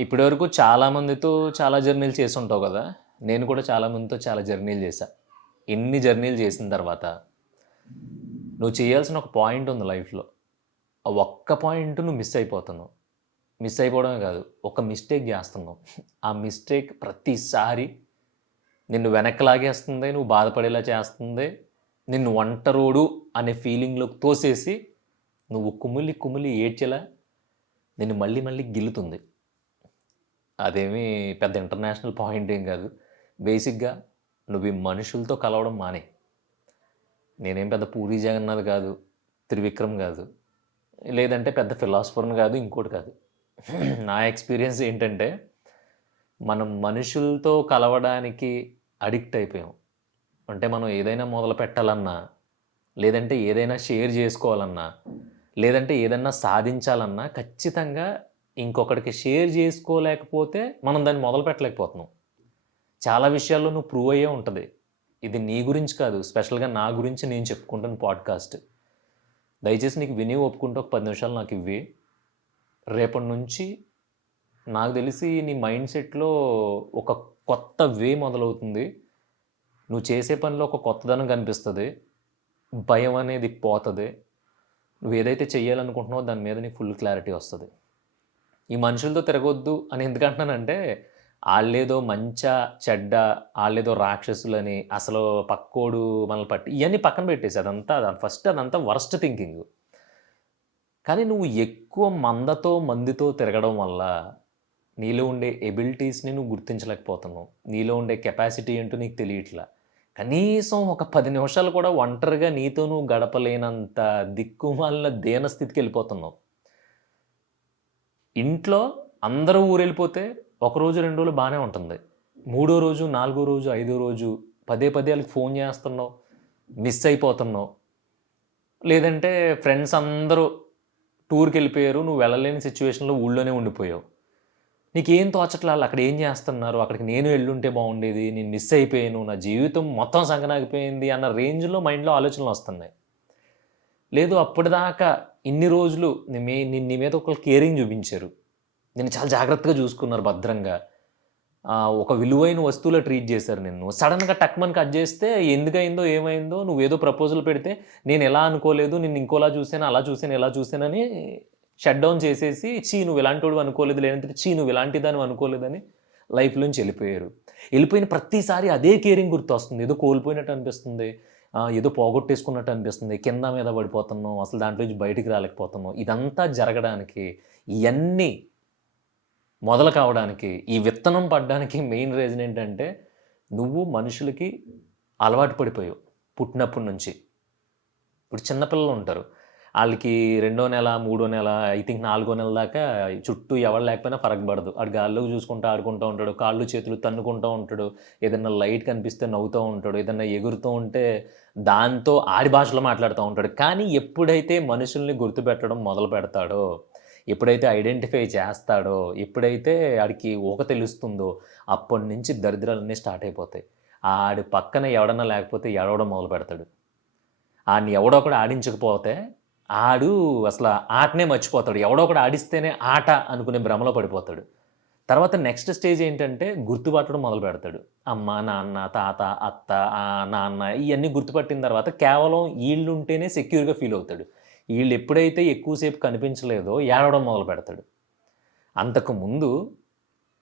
ఇప్పటివరకు చాలామందితో చాలా జర్నీలు చేసి ఉంటావు కదా! నేను కూడా చాలామందితో చాలా జర్నీలు చేశా. ఇన్ని జర్నీలు చేసిన తర్వాత నువ్వు చేయాల్సిన ఒక పాయింట్ ఉంది లైఫ్‌లో. ఆ ఒక్క పాయింట్ నువ్వు మిస్ అయిపోతున్నావు. మిస్ అయిపోవడమే కాదు, ఒక మిస్టేక్ చేస్తున్నావు. ఆ మిస్టేక్ ప్రతిసారి నిన్ను వెనక్కి లాగేస్తుంది, నువ్వు బాధపడేలా చేస్తుంది. నిన్ను ఒంటరోడు అనే ఫీలింగ్‌లోకి తోసేసి, నువ్వు కుమిలి కుమిలి ఏడ్చేలా నిన్ను మళ్ళీ మళ్ళీ గిల్లుతుంది. అదేమీ పెద్ద ఇంటర్నేషనల్ పాయింట్ ఏం కాదు. బేసిక్‌గా నువ్వు ఈ మనుషులతో కలవడం మానేయి. నేనేం పెద్ద పూరి జగన్నాథ్ కాదు, త్రివిక్రమ్ కాదు, లేదంటే పెద్ద ఫిలాసఫర్‌ని కాదు, ఇంకోటి కాదు. నా ఎక్స్‌పీరియన్స్ ఏంటంటే, మనం మనుషులతో కలవడానికి అడిక్ట్ అయిపోయాం. అంటే మనం ఏదైనా మొదలుపెట్టాలన్నా, లేదంటే ఏదైనా షేర్ చేసుకోవాలన్నా, లేదంటే ఏదన్నా సాధించాలన్నా ఖచ్చితంగా ఇంకొకడికి షేర్ చేసుకోలేకపోతే మనం దాన్ని మొదలుపెట్టలేకపోతున్నాం. చాలా విషయాల్లో నువ్వు ప్రూవ్ అయ్యే ఉంటది. ఇది నీ గురించి కాదు, స్పెషల్‌గా నా గురించి నేను చెప్పుకుంటున్న పాడ్‌కాస్ట్. దయచేసి నీకు విని ఒప్పుకుంటే ఒక 10 నిమిషాలు నాకివ్వి. రేపటి నుంచి నాకు తెలిసి నీ మైండ్ సెట్‌లో ఒక కొత్త వే మొదలవుతుంది. నువ్వు చేసే పనిలో ఒక కొత్తదనం కనిపిస్తది. భయం అనేది పోతది. నువ్వేదైతే చెయ్యాలనుకుంటున్నావో దాని మీద నీకు ఫుల్ క్లారిటీ వస్తది. ఈ మనుషులతో తిరగొద్దు అని ఎందుకంటున్నానంటే, ఆళ్ళేదో మంచా, చెడ్డా, ఆళ్ళేదో రాక్షసులని, అసలు పక్కోడు మనల్ని ఇయన్నీ పక్కన పెట్టేసి అదంతా వరస్ట్ థింకింగు. కానీ నువ్వు ఎక్కువ మందితో తిరగడం వల్ల, నీలో ఉండే ఎబిలిటీస్‌ని నువ్వు గుర్తించలేకపోతున్నావు. నీలో ఉండే కెపాసిటీ ఏంటో నీకు తెలియట్లా. కనీసం ఒక 10 నిమిషాలు కూడా ఒంటరిగా నీతో నువ్వు గడపలేనంత దిక్కుమాలిన దీనస్థితికెళ్ళిపోతున్నావు. ఇంట్లో అందరూ ఊరెళ్ళిపోతే, ఒకరోజు, 2 రోజులు బానే ఉంటుంది. మూడో రోజు, నాలుగో రోజు, ఐదో రోజు పదే పదే ఆళ్ళకి ఫోను చేస్తున్నావు, మిస్ అయిపోతున్నావు. లేదంటే ఫ్రెండ్స్ అందరూ టూర్‌కెళ్ళిపోయారు. నువ్వు వెళ్ళలేని సిట్యుయేషన్‌లో ఊళ్ళోనే ఉండిపోయావు. నీకేం తోచట్లా ఆళ్ళక్కడ ఏం చేస్తన్నారు? అక్కడికి నేను ఎళ్ళుంటే బావుండేది. నేను మిస్ అయిపోయాను. నా జీవితం మొత్తం సంకనాగిపోయింది అన్న రేంజ్‌లో మైండ్‌లో ఆలోచనలొస్తున్నాయి. లేదు అప్పటిదాకా ఇన్ని రోజులు నీ మీద ఒకళ్ళు కేరింగ్ చూపించారు. నిన్ను చాలా జాగ్రత్తగా చూసుకున్నారు భద్రంగా. ఒక విలువైన వస్తువులా ట్రీట్ చేశారు నిన్ను. సడెన్‌గా టక్‌మని కట్ చేస్తే ఎందుకయిందో, ఏమైందో నువ్వేదో ప్రపోజల్ పెడితే నేనెలా అనుకోలేదు, నిన్ను ఇంకోలా చూసాను, అలా చూసాను, ఇలా చూసానని షట్ డౌన్ చేసేసి, ఛీ! నువ్వు ఇలాంటోడివి అనుకోలేదు, లేదంటే ఛీ! నువ్వు ఇలాంటిదానివి అనుకోలేదని లైఫ్‌లోంచి ఎళ్ళిపోయారు. ఎళ్ళిపోయిన ప్రతిసారి అదే కేరింగ్ గుర్తొస్తుంది. ఏదో కోల్పోయినట్టు అనిపిస్తుంది. ఏదో పోగొట్టేసుకున్నట్టు అనిపిస్తుంది. కింద మీద పడిపోతున్నాం. అసలు దాంట్లోంచి బయటికి రాలేకపోతున్నాం. ఇదంతా జరగడానికి ఇయన్నీ మొదలు కావడానికి, ఈ విత్తనం పడడానికి మెయిన్ రీజన్ ఏంటంటే, నువ్వు మనుషులకి అలవాటు పడిపోయావు పుట్టినప్పటి నుంచి. ఇప్పుడు చిన్న పిల్లలుంటారు. ఆళ్ళకి రెండో నెల, మూడో నెల, ఐ థింక్ నాలుగో నెల దాకా చుట్టూ ఎవరు లేకపోయినా ఫరక పడదు. ఆడు గాల్లోకి చూసుకుంటా ఆడుకుంటా ఉంటాడు. కాళ్ళు, చేతులు తన్నుకుంటా ఉంటాడు. ఏదన్నా లైట్ కనిపిస్తే నవ్వుతూ ఉంటాడు. ఏదన్నా ఎగురుతూ ఉంటే దాంతో ఆడి భాషలో మాట్లాడుతూ ఉంటాడు. కానీ ఎప్పుడైతే మనుషుల్ని గుర్తుపెట్టడం మొదలుపెడతాడో, ఎప్పుడైతే ఐడెంటిఫై చేస్తాడో, ఎప్పుడైతే ఆడికి ఊహ తెలుస్తుందో, అప్పటినుంచి దరిద్రాలన్నీ స్టార్ట్ అయిపోతాయి. ఆడి పక్కన ఎవడన్నా లేకపోతే ఏడవడం మొదలుపెడతాడు. ఆడిని ఎవడో ఒకడు ఆడించకపోతే, ఆడు అసల ఆటనే మర్చిపోతాడు. ఎవడో ఒకడు ఆడిస్తేనే ఆట అనుకునే భ్రమలో పడిపోతాడు. తర్వాత నెక్స్ట్ స్టేజ్ ఏంటంటే, గుర్తుపట్టడం మొదలుపెడతాడు. అమ్మ, నాన్న, తాత, అత్త, నాన్న ఇయన్నీ గుర్తుపట్టిన తర్వాత కేవలం ఈళ్ళుంటేనే సెక్యూర్‌గా ఫీల్ అవుతాడు. ఈళ్ళెప్పుడైతే ఎక్కువ సేపు కనిపించలేదో ఏడవడం మొదలుపెడతాడు. అంతకుముందు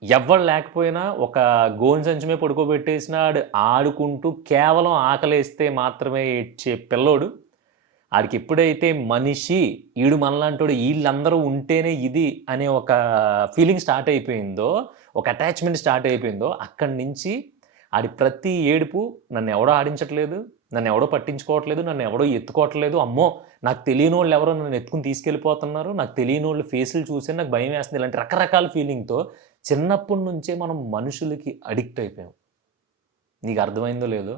ఎవ్వడు లేకపోయినా ఒక గోను సంచి మీద పడుకోబెట్టేసినా ఆడుకుంటూ కేవలం ఆకలేస్తే మాత్రమే ఏడ్చే పిల్లోడు, ఆడికెప్పుడైతే మనిషి, ఈడు మనలాంటోడు, ఈళ్ళందరూ ఉంటేనే ఇది అనే ఒక ఫీలింగ్ స్టార్ట్ అయిపోయిందో, ఒక అటాచ్‌మెంట్ స్టార్ట్ అయిపోయిందో, అక్కడి నుంచి ఆడి ప్రతి ఏడుపు నన్నెవడో ఆడించట్లేదు, నన్నెవడో పట్టించుకోవట్లేదు, నన్నెవడో ఎత్తుకోవట్లేదు, అమ్మో! నాకు తెలియనోళ్ళెవరో నన్ను ఎత్తుకొని తీసుకెళ్ళిపోతున్నారు, నాకు తెలియనోళ్ళ ఫేసులు చూసి నాకు భయమేస్తుంది. ఇలాంటి రకరకాల ఫీలింగ్‌తో చిన్నప్పటి నుంచే మనం మనుషులకి అడిక్ట్ అయిపోయాం. నీకు అర్థమైందో లేదో?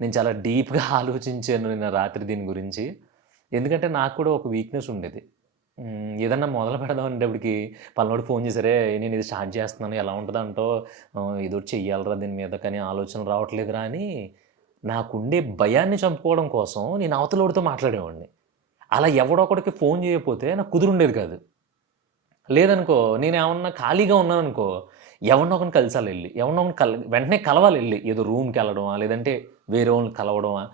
నేను చాలా డీప్‌గా ఆలోచించాను నిన్న రాత్రి దీని గురించి. ఎందుకంటే నాకు కూడా ఒక వీక్‌నెస్ ఉండేది. ఏదన్నా మొదలు పెడదాం అనేటప్పటికి పలానోడు ఫోన్ చేసి, "అరేయ్! నేను ఇది స్టార్ట్ చేస్తున్నాను ఎలా ఉంటదంటావు? ఏదోటి చెయ్యాలిరా దీని మీద కానీ ఆలోచనలు రావట్లేదురా" అని నాకుండే భయాన్ని చంపుకోవడం కోసం నేను అవతలోడితో మాట్లాడేవాడిని. అలా ఎవడో ఒకడికి ఫోన్ చేయకపోతే నాకు కుదురుండేది కాదు. లేదనుకో నేనేమన్నా ఖాళీగా ఉన్నాననుకో, ఎవరినో ఒకరిని కలిసాలి ఎళ్లి. ఎవరినో ఒకరిని వెంటనే కలవాలి ఎళ్లి. ఏదో రూమ్‌కెళ్ళడమా, లేదంటే వేరే వాళ్ళని కలవడమా.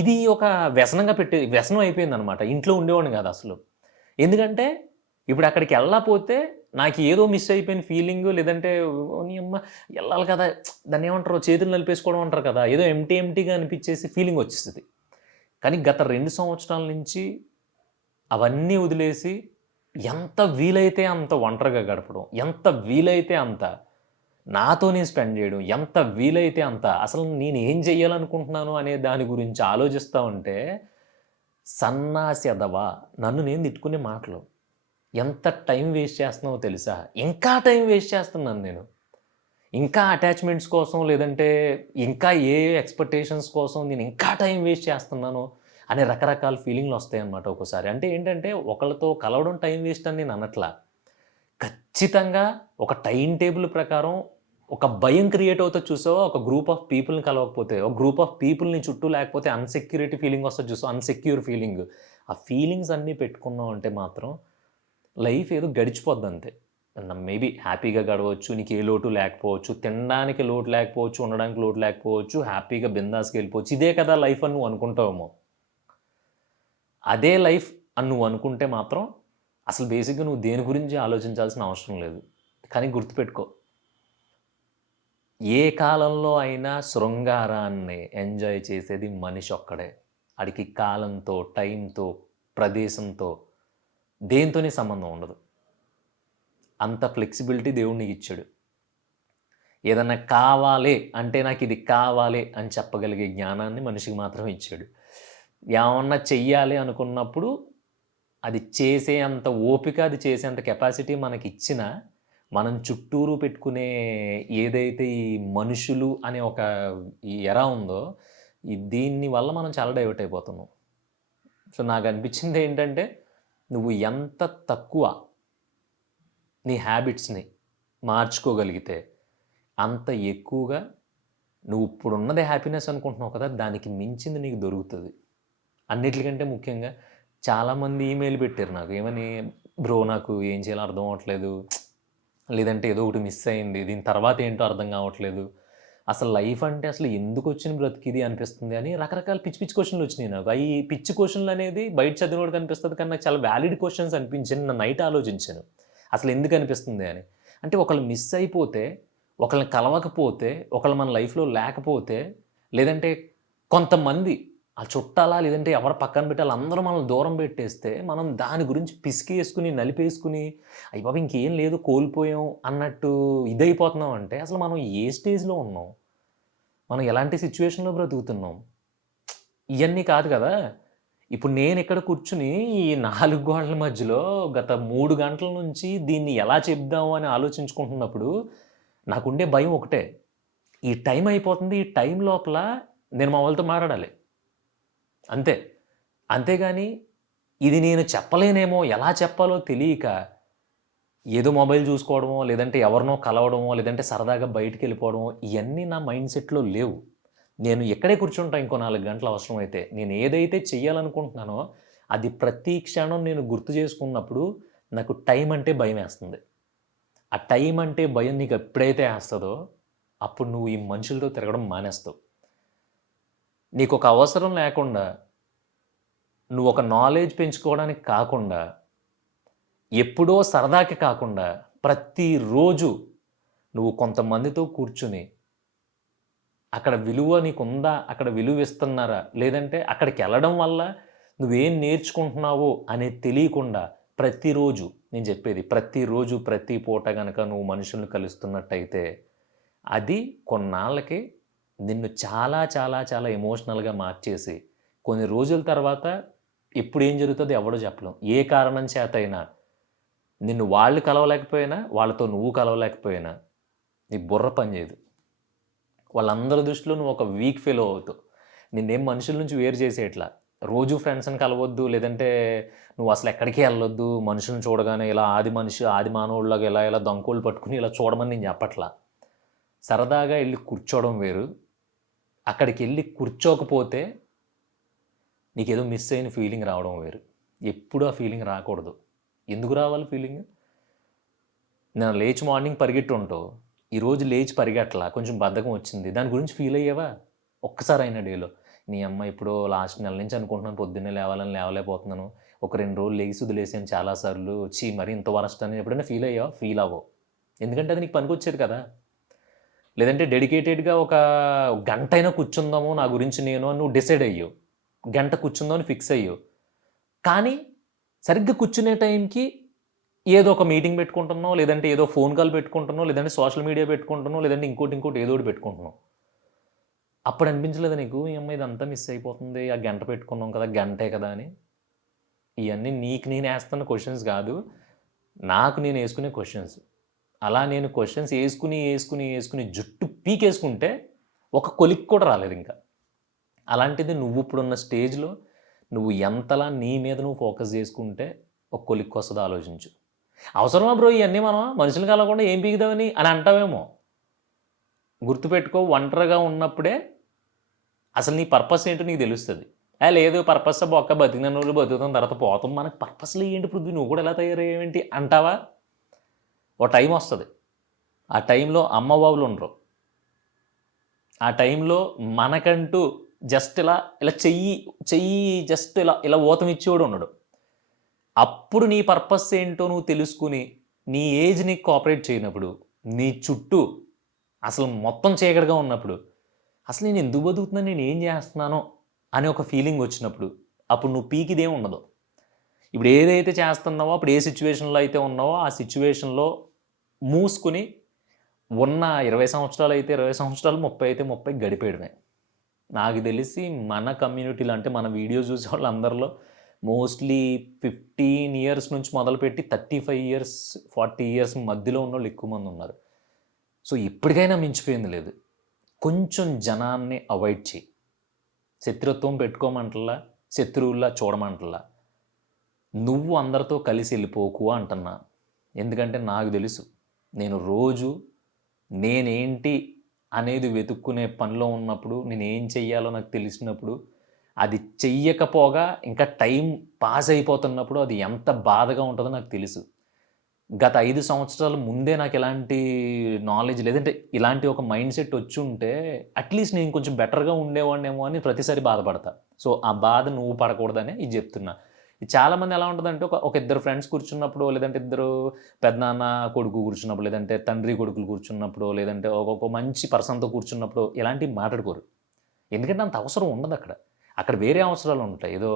ఇది ఒక వ్యసనంగా వ్యసనం అయిపోయిందనమాట. ఇంట్లో ఉండేవాడిని కాదు అసలు. ఎందుకంటే ఇప్పుడు అక్కడికెళ్ళకపోతే నాకు ఏదో మిస్ అయిపోయిన ఫీలింగు లేదంటే ఓనియమ్మ ఎళ్ళాలి కదా! దాన్నేమంటారు చేతులు నలిపేసుకోవడం అంటారు కదా! ఏదో ఎంప్టీగా అనిపిచ్చేసి ఫీలింగ్ వచ్చేస్తది. కానీ గత 2 సంవత్సరాల నుంచి అవన్నీ వదిలేసి ఎంత వీలైతే అంత ఒంటరిగా గడపడం. ఎంత వీలైతే అంత నాతోనే స్పెండ్ జేయడం. ఎంత వీలైతే అంత అసలు నేనేం జేయాలనుకుంటున్నాను అనే దాని గురించి ఆలోచిస్తా ఉంటే, సన్నాసి ఎదవా! నన్ను నేను తిట్టుకునే మాటలు. ఎంత టైం వేస్ట్ చేస్తున్నావో తెలుసా? ఇంకా టైం వేస్ట్ చేస్తున్నాను నేను. ఇంకా అటాచ్‌మెంట్స్ కోసం లేదంటే ఇంకా ఏ ఎక్స్‌పెక్టేషన్స్ కోసం నేను ఇంకా టైం వేస్ట్ చేస్తున్నాను అనే రకరకాల ఫీలింగ్‌లొస్తాయన్నమాట ఒక్కోసారి. అంటే ఏంటంటే ఒకళ్ళతో కలవడం టైం వేస్ట్ అని నేను అనట్లా. ఖచ్చితంగా ఒక టైమ్ టేబుల్ ప్రకారం ఒక భయం క్రియేట్ అవుతది చూసావా? ఒక గ్రూప్ ఆఫ్ పీపుల్‌ని కలవకపోతే, ఒక గ్రూప్ ఆఫ్ పీపుల్‌ని చుట్టూ లేకపోతే అన్‌సెక్యూరిటీ ఫీలింగ్ వస్తది చూసావా? Unsecure feeling. ఆ ఫీలింగ్స్ అన్నీ పెట్టుకున్నావు అంటే మాత్రం లైఫ్ ఏదో గడిచిపోద్దంతే. మేబీ హ్యాపీగా గడవచ్చు. నీకు ఏ లోటు లేకపోవచ్చు. తినడానికి లోటు లేకపోవచ్చు. ఉండడానికి లోటు లేకపోవచ్చు. హ్యాపీగా బిందాస్‌గా ఎళ్ళిపోవచ్చు. ఇదే కదా లైఫ్ అని నువ్వు అనుకుంటావేమో. అదే లైఫ్ అని నువ్వు అనుకుంటే మాత్రం అసలు బేసిక్‌గా నువ్వు దేని గురించి ఆలోచించాల్సిన అవసరం లేదు. కానీ గుర్తుపెట్టుకో, ఏ కాలంలో అయినా శృంగారాన్ని ఎంజాయ్ చేసేది మనిషొక్కడే. ఆడికి కాలంతో, టైంతో, ప్రదేశంతో దేనితోని సంబంధం ఉండదు. అంత ఫ్లెక్సిబిలిటీ దేవుడు నీకిచ్చాడు. ఏదన్నా కావాలి అంటే నాకిది కావాలి అని చెప్పగలిగే జ్ఞానాన్ని మనిషికి మాత్రమే ఇచ్చాడు. ఏమన్నా చెయ్యాలి అనుకున్నప్పుడు అది చేసేంత ఓపిక, అది చేసేంత కెపాసిటీ మనకిచ్చినా, మనం చుట్టూరు పెట్టుకునే ఏదైతే ఈ మనుషులు అనే ఒక ఈ ఎరా ఉందో, దీన్ని వల్ల మనం చాలా డైవర్ట్ అయిపోతున్నాం. సో, నాకనిపించిందేంటంటే, నువ్వు ఎంత తక్కువ నీ హ్యాబిట్స్‌ని మార్చుకోగలిగితే, అంత ఎక్కువగా నువ్వు ఇప్పుడున్నదే హ్యాపీనెస్ అనుకుంటున్నావు కదా! దానికి మించింది నీకు దొరుకుతది. అన్నిట్లికంటే ముఖ్యంగా చాలామంది ఈమెయిల్ పెట్టారు నాకు. ఏమని, "బ్రో నాకు ఏం చేయాలో అర్థం అవ్వట్లేదు. లేదంటే ఏదో ఒకటి మిస్ అయింది. దీని తర్వాత ఏంటో అర్థం కావట్లేదు. అసలు లైఫ్ అంటే అసలు ఎందుకొచ్చిన బ్రతికిది అనిపిస్తుంది" అని రకరకాల పిచ్చి పిచ్చి క్వెషన్‌లొచ్చినాయి నాకు. ఈ పిచ్చి క్వెషన్‌లనేది బయట చదివినోడికి అనిపిస్తది. కానీ నాకు చాలా వాలిడ్ క్వెషన్స్ అనిపించాయి. నిన్న నైట్ ఆలోచించాను. అసలు ఎందుకు అనిపిస్తుంది అని. అంటే ఒకళ్ళు మిస్ అయిపోతే, ఒకళ్ళని కలవకపోతే, ఒకళ్ళు మన లైఫ్‌లో లేకపోతే, లేదంటే కొంతమంది ఆ చుట్టాలా లేదంటే ఎవరు పక్కన పెట్టి ఆళ్ళందరూ మనల్ని దూరం పెట్టేస్తే, మనం దాని గురించి పిసికేసుకొని, నలిపేసుకొని, అయ్య బాబోయ్! ఇంకేం లేదు కోల్పోయాం అన్నట్టు ఇదైపోతున్నాం అంటే, అసలు మనం ఏ స్టేజ్‌లో ఉన్నాం? మనం ఎలాంటి సిట్యుయేషన్‌లో బ్రతుకుతున్నాం? ఇయన్నీ కాదు కదా! ఇప్పుడు నేనిక్కడ కూర్చొని ఈ 4 గోడల మధ్యలో గత 3 గంటల నుంచి దీన్ని ఎలా చెప్దాము అని ఆలోచించుకుంటున్నప్పుడు, నాకుండే భయం ఒకటే. ఈ టైం అయిపోతుంది. ఈ టైం లోపల నేను మా వాళ్ళతో మాట్లాడాలి. అంతే. అంతేగాని ఇది నేను చెప్పలేనేమో, ఎలా చెప్పాలో తెలియక ఏదో మొబైల్ చూసుకోవడమో, లేదంటే ఎవరినో కలవడమో, లేదంటే సరదాగా బయటికెళ్ళిపోవడమో, ఇయన్నీ నా మైండ్ సెట్‌లో లేవు. నేను ఇక్కడే కూర్చుంటా ఇంకో 4 గంటలు అవసరమైతే. నేను ఏదైతే చెయ్యాలనుకుంటున్నానో, అది ప్రతి క్షణం నేను గుర్తు చేసుకున్నప్పుడు, నాకు టైం అంటే భయమేస్తుంది. ఆ టైం అంటే భయం నీకు ఎప్పుడైతే ఏస్తదో, అప్పుడు నువ్వు ఈ మనుషులతో తిరగడం మానేస్తావు. నీకొక అవసరం లేకుండా, నువ్వొక నాలెడ్జ్ పెంచుకోవడానికి కాకుండా, ఎప్పుడో సరదాకి కాకుండా, ప్రతిరోజు నువ్వు కొంతమందితో కూర్చొని, అక్కడ విలువ నీకుందా? అక్కడ విలువిస్తున్నారా? లేదంటే అక్కడికెళ్ళడం వల్ల నువ్వేం నేర్చుకుంటున్నావో అనేది తెలియకుండా ప్రతిరోజు నేను చెప్పేది ప్రతిరోజు, ప్రతి పూట గనక నువ్వు మనుషుల్ని కలుస్తున్నట్టయితే, అది కొన్నాళ్ళకి నిన్ను చాలా, చాలా, చాలా ఎమోషనల్‌గా మార్చేసి, కొన్ని రోజుల తర్వాత ఎప్పుడేం జరుగుతదో ఎవడు చెప్పలేం. ఏ కారణం చేతైనా నిన్ను వాళ్ళు కలవలేకపోయినా, వాళ్ళతో నువ్వు కలవలేకపోయినా, నీ బుర్ర పనిచేయదు. వాళ్ళందరి దృష్టిలో నువ్వు ఒక వీక్ ఫెలో అవుతావు. నిన్నేం మనుషుల నుంచి వేరు చేసేయట్లా. రోజు ఫ్రెండ్స్‌ని కలవద్దు, లేదంటే నువ్వసలు ఎక్కడికి ఎళ్ళొద్దు. మనుషుల్ని చూడగానే ఇలా ఆది మనిషి, ఆది మానవుడిలాగా ఇలా దంకోలు పట్టుకొని ఇలా చూడమని నేను చెప్పట్లా. సరదాగా ఎళ్లి కూర్చోవడం వేరు. అక్కడికెళ్లి కూర్చోకపోతే నీకేదో మిస్ అయిన ఫీలింగ్ రావడం వేరు. ఎప్పుడు ఆ ఫీలింగ్ రాకూడదు. ఎందుకు రావాలి ఫీలింగ్? నేను లేచి మార్నింగ్ పరిగెట్టుంటావు, ఈరోజు లేచి పరిగెట్టలా, కొంచెం బద్ధకం వచ్చింది, దాని గురించి ఫీల్ అయ్యావా ఒక్కసారైనా డేలో? నీ అమ్మ ఎప్పుడో లాస్ట్ నెల నుంచి అనుకుంటున్నాను పొద్దున్నే లేవాలని లేవలేకపోతున్నాను, ఒక 2 రోజులు లేచి వదిలేసాను చాలాసార్లు, మరి ఇంత వరస్ట్ అని ఎప్పుడైనా ఫీల్ అయ్యావా? ఫీల్ అవ్వవు. ఎందుకంటే అది నీకు పనికొచ్చేది కదా. లేదంటే డెడికేటెడ్గా ఒక గంటైనా కూర్చుందాము నా గురించి నేను అని నువ్వు డిసైడ్ అయ్యావు, గంట కూర్చుందామని ఫిక్స్ అయ్యావు. కానీ సరిగ్గా కూర్చునే టైంకి ఏదో ఒక మీటింగ్ పెట్టుకుంటున్నావు, లేదంటే ఏదో ఫోన్ కాల్ పెట్టుకుంటున్నావు, లేదంటే సోషల్ మీడియా పెట్టుకుంటున్నావు, లేదంటే ఇంకోటి ఏదో ఒకటి పెట్టుకుంటున్నావు. అప్పుడు అనిపించలేదు నీకు, ఈ అమ్మాయి ఇదంతా మిస్ అయిపోతుంది, ఆ గంట పెట్టుకున్నాం కదా, గంటే కదా అని? ఇవన్నీ నీకు నేను వేస్తున్న క్వశ్చన్స్ కాదు, నాకు నేను వేసుకునే క్వశ్చన్స్. అలా నేను క్వశ్చన్స్ వేసుకుని జుట్టు పీకేసుకుంటే ఒక కొలిక్ కూడా రాలేదు ఇంకా. అలాంటిది నువ్వు ఇప్పుడున్న స్టేజ్లో నువ్వు ఎంతలా నీ మీద నువ్వు ఫోకస్ చేసుకుంటే ఒక కొలిక్ వస్తుందో ఆలోచించు. అవసరమా బ్రో ఇవన్నీ, మనం మనుషులు కలగకుండా ఏం పీకుదామని అని అంటావేమో. గుర్తుపెట్టుకో, ఒంటరిగా ఉన్నప్పుడే అసలు నీ పర్పస్ ఏంటో నీకు తెలుస్తుంది. లేదు పర్పస్ బొక్క, బతికిన రోజులు బతుకుతాం, తర్వాత పోతాం, మనకు పర్పస్లో ఏంటి పృథ్వీ, నువ్వు కూడా ఎలా తయారయ్యేంటి అంటావా? ఓ టైం వస్తుంది, ఆ టైంలో అమ్మ బాబులు ఉండరు, ఆ టైంలో మనకంటూ జస్ట్ ఇలా చెయ్యి జస్ట్ ఇలా ఊతం ఇచ్చేవాడు ఉండడు. అప్పుడు నీ పర్పస్ ఏంటో నువ్వు తెలుసుకుని నీ ఏజ్ నీకు కోఆపరేట్ చేయనప్పుడు, నీ చుట్టూ అసలు మొత్తం చీకటిగా ఉన్నప్పుడు, అసలు నేను ఎందుకు బతుకుతున్నాను, నేను ఏం చేస్తున్నానో అనే ఒక ఫీలింగ్ వచ్చినప్పుడు, అప్పుడు నువ్వు పీకిదేం ఉండదు. ఇప్పుడు ఏదైతే చేస్తున్నావో, అప్పుడు ఏ సిచ్యువేషన్లో అయితే ఉన్నావో ఆ సిచ్యువేషన్లో మూసుకుని ఉన్న 20 సంవత్సరాలు అయితే 20 సంవత్సరాలు, 30 అయితే 30 గడిపేయడమే. నాకు తెలిసి మన కమ్యూనిటీలో, అంటే మన వీడియో చూసే వాళ్ళందరిలో మోస్ట్లీ 15 ఇయర్స్ నుంచి మొదలుపెట్టి 35 ఇయర్స్ 40 ఇయర్స్ మధ్యలో ఉన్న వాళ్ళు ఎక్కువ మంది ఉన్నారు. సో ఇప్పటికైనా మించిపోయింది లేదు. కొంచెం జనాన్ని అవాయిడ్ చేయి. శత్రుత్వం పెట్టుకోమంటల్లా, శత్రువుల్లా చూడమంటల్లా. నువ్వు అందరితో కలిసి వెళ్ళిపోకు అంటున్నా. ఎందుకంటే నాకు తెలుసు, నేను రోజు నేనేంటి అనేది వెతుక్కునే పనిలో ఉన్నప్పుడు, నేనేం చెయ్యాలో నాకు తెలిసినప్పుడు, అది చెయ్యకపోగా ఇంకా టైం పాస్ అయిపోతున్నప్పుడు అది ఎంత బాధగా ఉంటుందో నాకు తెలుసు. గత 5 సంవత్సరాల ముందే నాకు ఇలాంటి నాలెడ్జ్ లేదంటే ఇలాంటి ఒక మైండ్ సెట్ వచ్చి ఉంటే అట్లీస్ట్ నేను కొంచెం బెటర్గా ఉండేవాడినేమో అని ప్రతిసారి బాధపడతా. సో ఆ బాధ నువ్వు పడకూడదని ఇది చెప్తున్నా. చాలామంది ఎలా ఉంటుందంటే ఒక ఇద్దరు ఫ్రెండ్స్ కూర్చున్నప్పుడు, లేదంటే ఇద్దరు పెద్దనాన్న కొడుకు కూర్చున్నప్పుడు, లేదంటే తండ్రి కొడుకులు కూర్చున్నప్పుడు, లేదంటే ఒక మంచి పర్సన్తో కూర్చున్నప్పుడు ఇలాంటివి మాట్లాడుకోరు. ఎందుకంటే అంత అవసరం ఉండదు అక్కడ. అక్కడ వేరే అవసరాలు ఉంటాయి. ఏదో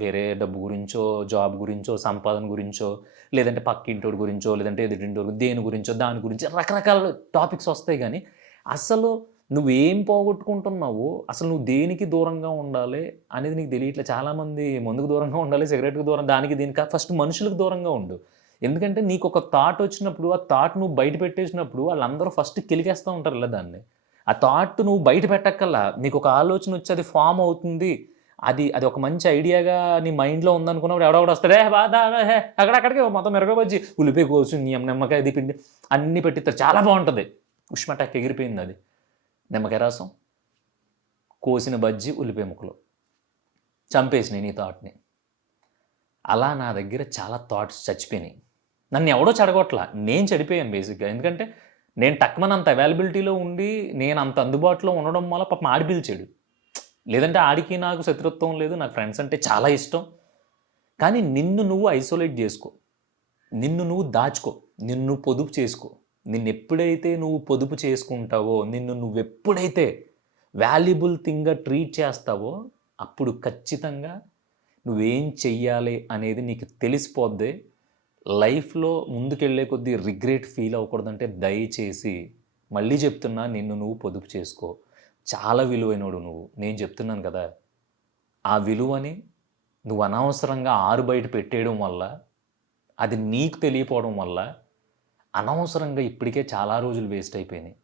వేరే డబ్బు గురించో, జాబ్ గురించో, సంపాదన గురించో, లేదంటే పక్కింటోడి గురించో, లేదంటే ఎదుటింటోడి దేని గురించో, దాని గురించి రకరకాల టాపిక్స్ వస్తాయి. కానీ అసలు నువ్వేం పోగొట్టుకుంటున్నావు, అసలు నువ్వు దేనికి దూరంగా ఉండాలి అనేది నీకు తెలియట్లేదు. చాలామంది మందుకు దూరంగా ఉండాలి, సిగరెట్కి దూరం, దానికి దీనికి ఫస్ట్ మనుషులకు దూరంగా ఉండు. ఎందుకంటే నీకు ఒక థాట్ వచ్చినప్పుడు, ఆ థాట్ నువ్వు బయట పెట్టేసినప్పుడు వాళ్ళందరూ ఫస్ట్ కెలికేస్తూ ఉంటారు ఇలా దాన్ని. ఆ థాట్ నువ్వు బయట పెట్టక్కల్లా, నీకు ఒక ఆలోచన వచ్చి అది ఫామ్ అవుతుంది, అది ఒక మంచి ఐడియాగా నీ మైండ్లో ఉందనుకున్నప్పుడు ఎవడొకడు వస్తాడే బాధ అక్కడికి మొత్తం మిరగబజ్జి ఉల్లిపాయ కోసు నిమ్మకాయ అది పిండి అన్నీ పెట్టిస్తారు, చాలా బాగుంటుంది, ఉష్మటాక్ ఎగిరిపోయింది అది. నిమ్మకాయ రసం, కోసిన బజ్జి, ఉల్లిపాయ ముక్కలు చంపేసినాయి నీ థాట్ని. అలా నా దగ్గర చాలా థాట్స్ చచ్చిపోయినాయి. నన్ను ఎవడో చెడగొట్లా, నేను చెడిపోయాను బేసిక్గా. ఎందుకంటే నేను టక్మన్ అంత అవైలబిలిటీలో ఉండి, నేను అంత అందుబాటులో ఉండడం వల్ల పాపం ఆడి పిలిచాడు. లేదంటే ఆడికి నాకు శత్రుత్వం లేదు, నాకు ఫ్రెండ్స్ అంటే చాలా ఇష్టం. కానీ నిన్ను నువ్వు ఐసోలేట్ చేసుకో, నిన్ను నువ్వు దాచుకో, నిన్ను పొదుపు చేసుకో. నిన్ను ఎప్పుడైతే నువ్వు పొదుపు చేసుకుంటావో, నిన్ను నువ్వెప్పుడైతే వాల్యుబుల్ థింగ్గా ట్రీట్ చేస్తావో, అప్పుడు ఖచ్చితంగా నువ్వేం చెయ్యాలి అనేది నీకు తెలిసిపోద్ది. లైఫ్లో ముందుకెళ్ళే కొద్దీ రిగ్రెట్ ఫీల్ అవ్వకూడదంటే దయచేసి మళ్ళీ చెప్తున్నా, నిన్ను నువ్వు పొదుపు చేసుకో. చాలా విలువైనోడు నువ్వు, నేను చెప్తున్నాను కదా. ఆ విలువని నువ్వు అనవసరంగా ఆరు బయట పెట్టేయడం వల్ల, అది నీకు తెలియపోవడం వల్ల అనవసరంగా ఇప్పటికే చాలా రోజులు వేస్ట్ అయిపోయినాయి.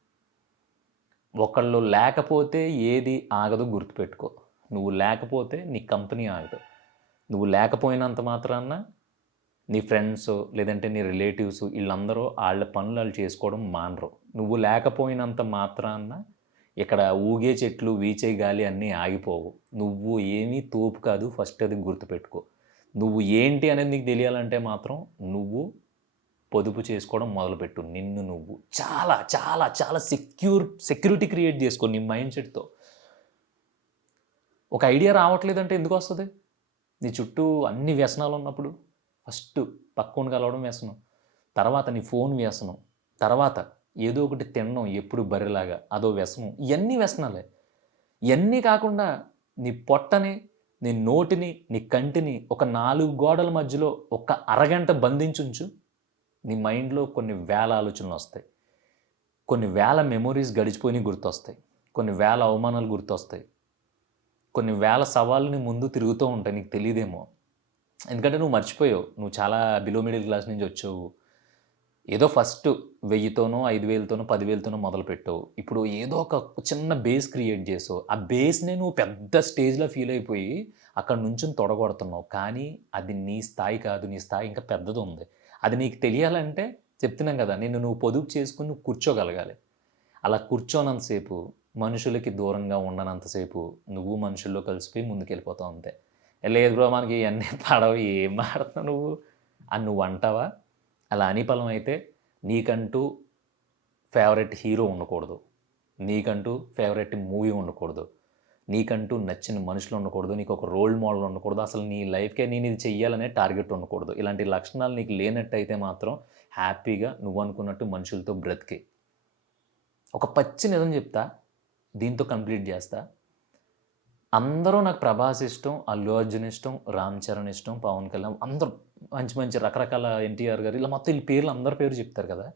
ఒకళ్ళు లేకపోతే ఏది ఆగదు, గుర్తుపెట్టుకో. నువ్వు లేకపోతే నీ కంపెనీ ఆగదు. నువ్వు లేకపోయినంత మాత్రాన నీ ఫ్రెండ్స్, లేదంటే నీ రిలేటివ్స్, వీళ్ళందరూ వాళ్ళ పనులు వాళ్ళు చేసుకోవడం మానరు. నువ్వు లేకపోయినంత మాత్రాన ఇక్కడ ఊగే చెట్లు, వీచే గాలి అన్నీ ఆగిపోవు. నువ్వు ఏమీ తోపు కాదు, ఫస్ట్ అది గుర్తుపెట్టుకో. నువ్వు ఏంటి అనేది నీకు తెలియాలంటే మాత్రం నువ్వు పొదుపు చేసుకోవడం మొదలుపెట్టు. నిన్ను నువ్వు చాలా చాలా చాలా సెక్యూరిటీ క్రియేట్ చేసుకో నీ మైండ్ సెట్తో. ఒక ఐడియా రావట్లేదంటే ఎందుకు వస్తుంది? నీ చుట్టూ అన్ని వ్యసనాలు ఉన్నప్పుడు ఫస్ట్ పక్కన కలవడం వ్యసనం, తర్వాత నీ ఫోన్ వ్యసనం, తర్వాత ఏదో ఒకటి తినడం ఎప్పుడు బర్రెలాగా అదో వ్యసనం. ఇవన్నీ వ్యసనాలే. ఇవన్నీ కాకుండా నీ పొట్టని, నీ నోటిని, నీ కంటిని ఒక 4 గోడల మధ్యలో ఒక అరగంట బంధించుంచు. నీ మైండ్లో కొన్ని వేల ఆలోచనలు వస్తాయి, కొన్ని వేల మెమొరీస్ గడిచిపోయినవి గుర్తొస్తాయి, కొన్ని వేల అవమానాలు గుర్తొస్తాయి, కొన్ని వేల సవాళ్ళని ముందు తిరుగుతూ ఉంటాయి. నీకు తెలియదేమో, ఎందుకంటే నువ్వు మర్చిపోయావు. నువ్వు చాలా బిలో మిడిల్ క్లాస్ నుంచి వచ్చావు. ఏదో ఫస్ట్ 1000తోనో 5000తోనో 10,000తోనో మొదలుపెట్టావు. ఇప్పుడు ఏదో ఒక చిన్న బేస్ క్రియేట్ చేసావు. ఆ బేస్ని నువ్వు పెద్ద స్టేజ్లో ఫీల్ అయిపోయి అక్కడ నుంచి తొడగొడుతున్నావు. కానీ అది నీ స్థాయి కాదు. నీ స్థాయి ఇంకా పెద్దది ఉంది. అది నీకు తెలియాలంటే చెప్తున్నాం కదా, నువ్వు పొదుపు చేసుకుని నువ్వు కూర్చోగలగాలి. అలా కూర్చోనంతసేపు, మనుషులకి దూరంగా ఉండనంతసేపు నువ్వు మనుషుల్లో కలిసిపోయి ముందుకెళ్ళిపోతావు అంతే. లేదు బ్రో మనకి ఇవన్నీ పడవు, ఏం మాడుతున్నావు నువ్వు అని నువ్వు అంటావా? అలా అని ఫలం అయితే నీకంటూ ఫేవరెట్ హీరో ఉండకూడదు, నీకంటూ ఫేవరెట్ మూవీ ఉండకూడదు, నీకంటూ నచ్చిన మనుషులు ఉండకూడదు, నీకు ఒక రోల్ మోడల్ ఉండకూడదు, అసలు నీ లైఫ్కే నేను ఇది చెయ్యాలనే టార్గెట్ ఉండకూడదు. ఇలాంటి లక్షణాలు నీకు లేనట్టయితే మాత్రం హ్యాపీగా నువ్వు అనుకున్నట్టు మనుషులతో బ్రతికి. ఒక పచ్చి నిజం చెప్తా, దీంతో కంప్లీట్ చేస్తా. అందరూ నాకు ప్రభాస్ ఇష్టం, అల్లు అర్జున్ ఇష్టం, రామ్ చరణ్ ఇష్టం, పవన్ కళ్యాణ్, అందరూ మంచి మంచి రకరకాల ఎన్టీఆర్ గారు, ఇలా మొత్తం వీళ్ళ పేర్లు అందరి పేరు చెప్తారు కదా.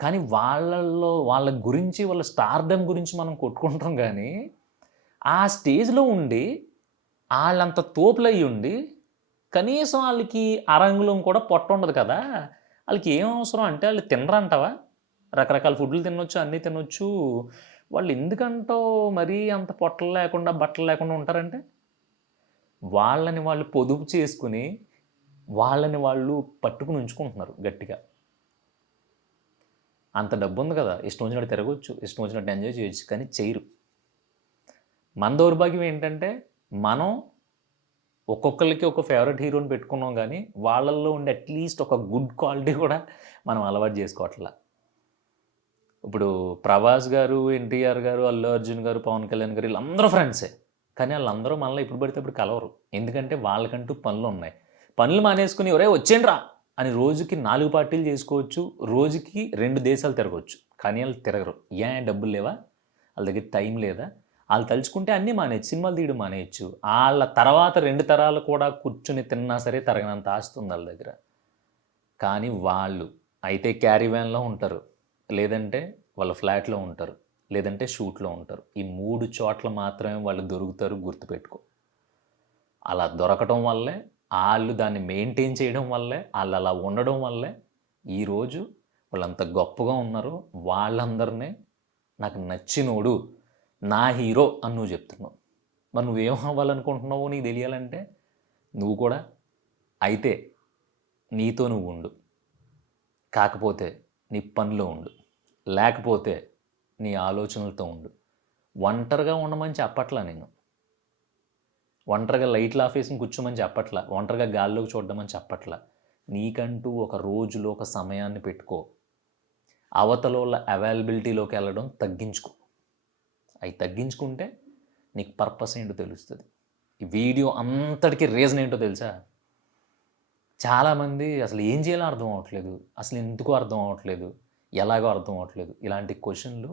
కానీ వాళ్ళ గురించి, వాళ్ళ స్టార్డమ్ గురించి మనం కొట్టుకుంటాం. కానీ ఆ స్టేజ్లో ఉండి వాళ్ళంత తోపులయ్యి ఉండి కనీసం వాళ్ళకి అరంగులం కూడా పొట్ట ఉండదు కదా. వాళ్ళకి ఏం అవసరం అంటే వాళ్ళు తినరంటావా? రకరకాల ఫుడ్లు తినొచ్చు, అన్నీ తినొచ్చు. వాళ్ళు ఎందుకంటో మరీ అంత పొట్టలు లేకుండా బట్టలు లేకుండా ఉంటారంటే వాళ్ళని వాళ్ళు పొదుపు చేసుకుని వాళ్ళని వాళ్ళు పట్టుకుని ఉంచుకుంటున్నారు గట్టిగా. అంత డబ్బు ఉంది కదా, ఇష్టం వచ్చినట్టు తిరగవచ్చు, ఇష్టం వచ్చినట్టు ఎంజాయ్ చేయొచ్చు, కానీ చేయరు. మన దౌర్భాగ్యం ఏంటంటే మనం ఒక్కొక్కరికి ఒక ఫేవరెట్ హీరోని పెట్టుకున్నాం, కానీ వాళ్ళల్లో ఉండే అట్లీస్ట్ ఒక గుడ్ క్వాలిటీ కూడా మనం అలవాటు చేసుకోవట్లా. ఇప్పుడు ప్రభాస్ గారు, ఎన్టీఆర్ గారు, అల్లు అర్జున్ గారు, పవన్ కళ్యాణ్ గారు, వీళ్ళందరూ ఫ్రెండ్సే. కానీ వాళ్ళందరూ మనలో ఇప్పుడు పడితే ఇప్పుడు కలవరు. ఎందుకంటే వాళ్ళకంటూ పనులు ఉన్నాయి. పనులు మానేసుకుని ఒరే వచ్చేయండిరా అని రోజుకి 4 పార్టీలు చేసుకోవచ్చు, రోజుకి 2 దేశాలు తిరగవచ్చు. కానీ వాళ్ళు తిరగరు. డబ్బులు లేవా? వాళ్ళ దగ్గర టైం లేదా? వాళ్ళు తలుచుకుంటే అన్నీ మానేయచ్చు, సినిమాలు తీయడం మానేయచ్చు. వాళ్ళ తర్వాత 2 తరాలు కూడా కూర్చుని తిన్నా సరే తరగనంత ఆస్తుంది వాళ్ళ దగ్గర. కానీ వాళ్ళు అయితే క్యారీ వ్యాన్లో ఉంటారు, లేదంటే వాళ్ళ ఫ్లాట్లో ఉంటారు, లేదంటే షూట్లో ఉంటారు. ఈ 3 చోట్ల మాత్రమే వాళ్ళు దొరుకుతారు, గుర్తుపెట్టుకో. అలా దొరకటం వల్లే, వాళ్ళు దాన్ని మెయింటైన్ చేయడం వల్లే, వాళ్ళు అలా ఉండడం వల్లే ఈరోజు వాళ్ళంత గొప్పగా ఉన్నారు. వాళ్ళందరినీ నాకు నచ్చినోడు, నా హీరో అని నువ్వు చెప్తున్నావు. మరి నువ్వేం అవ్వాలనుకుంటున్నావో నీకు తెలియాలంటే నువ్వు కూడా అయితే నీతో నువ్వు ఉండు, కాకపోతే నీ పనిలో ఉండు, లేకపోతే నీ ఆలోచనలతో ఉండు. ఒంటరిగా ఉండమని చెప్పట్లా నేను, ఒంటరిగా లైట్లు ఆఫేసి కూర్చోమని చెప్పట్లా, ఒంటరిగా గాల్లోకి చూడమని చెప్పట్లా. నీకంటూ ఒక రోజులో ఒక సమయాన్ని పెట్టుకో. అవతల అవైలబిలిటీలోకి వెళ్ళడం తగ్గించుకో. అవి తగ్గించుకుంటే నీకు పర్పస్ ఏంటో తెలుస్తుంది. ఈ వీడియో అంతటికీ రీజన్ ఏంటో తెలుసా? చాలామంది అసలు ఏం చేయాలో అర్థం అవ్వట్లేదు, అసలు ఎందుకు అర్థం అవ్వట్లేదు, ఎలాగో అర్థం అవ్వట్లేదు. ఇలాంటి క్వశ్చన్లు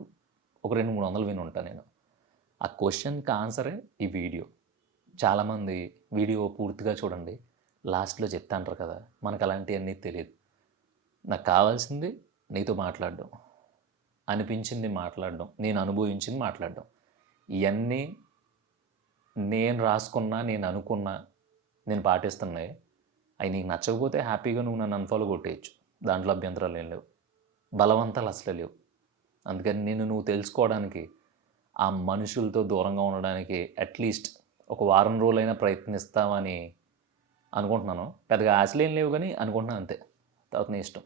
ఒక 200-300 విని ఉంటాను నేను. ఆ క్వశ్చన్కి ఆన్సరే ఈ వీడియో. చాలామంది వీడియో పూర్తిగా చూడండి, లాస్ట్లో చెప్తా అంటారు కదా, మనకు అలాంటివన్నీ తెలియదు. నాకు కావాల్సింది నీతో మాట్లాడడం, అనిపించింది మాట్లాడడం, నేను అనుభవించింది మాట్లాడడం. ఇవన్నీ నేను రాసుకున్నా, నేను అనుకున్నా, నేను పాటిస్తున్నాయి. అవి నీకు నచ్చకపోతే హ్యాపీగా నువ్వు నన్ను అన్ఫాలో కొట్టేయచ్చు, దాంట్లో అభ్యంతరాలు ఏం లేవు. బలవంతాలు అసలు లేవు. అందుకని నువ్వు తెలుసుకోవడానికి, ఆ మనుషులతో దూరంగా ఉండడానికి అట్లీస్ట్ ఒక వారం రోజులైనా ప్రయత్నిస్తామని అనుకుంటున్నాను. పెద్దగా ఆశలు ఏం లేవు, కానీ అనుకుంటున్నాను అంతే. తర్వాత నీ ఇష్టం.